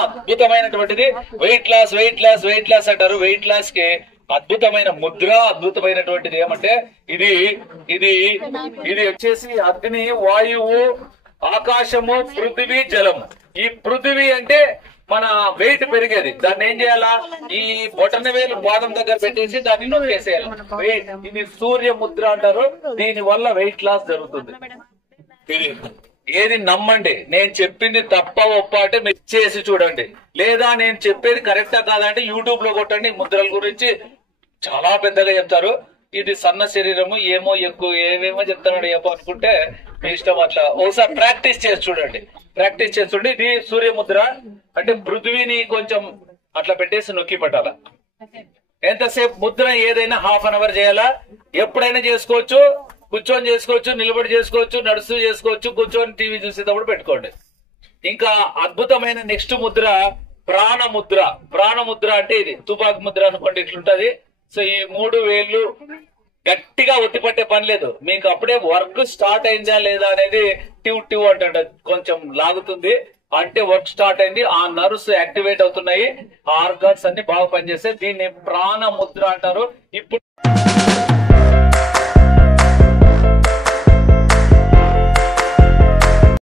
అద్భుతమైనటువంటిది weight loss అంటారు. Weight loss కి అద్భుతమైన ముద్ర, అద్భుతమైనటువంటిది ఏమంటే ఇది ఇది ఇది వచ్చేసి అగ్ని, వాయువు, ఆకాశము, పృథివీ, జలము. ఈ పృథివీ అంటే మన వెయిట్ పెరిగేది. దాన్ని ఏం చేయాలా, ఈ బొటన వేలు పాదం దగ్గర పెట్టేసి దాన్ని నొక్కేసేయాలి. వెయిట్, ఇది సూర్య ముద్ర అంటారు. దీని వల్ల వెయిట్ లాస్ జరుగుతుంది. ఏది నమ్మండి, నేను చెప్పింది తప్ప ఒప్ప అంటే మీరు చేసి చూడండి, లేదా నేను చెప్పేది కరెక్టా కాదంటే యూట్యూబ్ లో కొట్టండి. ముద్రల గురించి చాలా పెద్దగా చెప్తారు. ఇది సన్న శరీరము, ఏమో ఎక్కువ ఏమేమో చెప్తాడు ఏమో అనుకుంటే మీ ఇష్టం. అట్లా ఒకసారి ప్రాక్టీస్ చేసి చూడండి. ఇది సూర్య ముద్ర అంటే పృథ్వీని కొంచెం అట్లా పెట్టేసి నొక్కి పెట్టాల. ఎంతసేపు ముద్ర ఏదైనా హాఫ్ అన్ అవర్ చేయాలా. ఎప్పుడైనా చేసుకోవచ్చు, కూర్చొని చేసుకోవచ్చు, నిలబడి చేసుకోవచ్చు, నడుస్తూ చేసుకోవచ్చు, కూర్చొని టీవీ చూసేటప్పుడు పెట్టుకోండి. ఇంకా అద్భుతమైన నెక్స్ట్ ముద్ర ప్రాణముద్ర. ప్రాణముద్ర అంటే ఇది తుపాకి ముద్ర అనుకోండి, ఇట్లుంటది. సో ఈ 3 వేళ్ళు గట్టిగా ఒత్తిపట్టే పని లేదు. మీకు అప్పుడే వర్క్ స్టార్ట్ అయిందా లేదా అనేది టివ్ అంటే కొంచెం లాగుతుంది అంటే వర్క్ స్టార్ట్ అయింది. ఆ నర్వ్స్ యాక్టివేట్ అవుతున్నాయి, ఆ ఆర్గాన్స్ అన్ని బాగా పనిచేస్తాయి. దీన్ని ప్రాణ ముద్ర అంటారు. ఇప్పుడు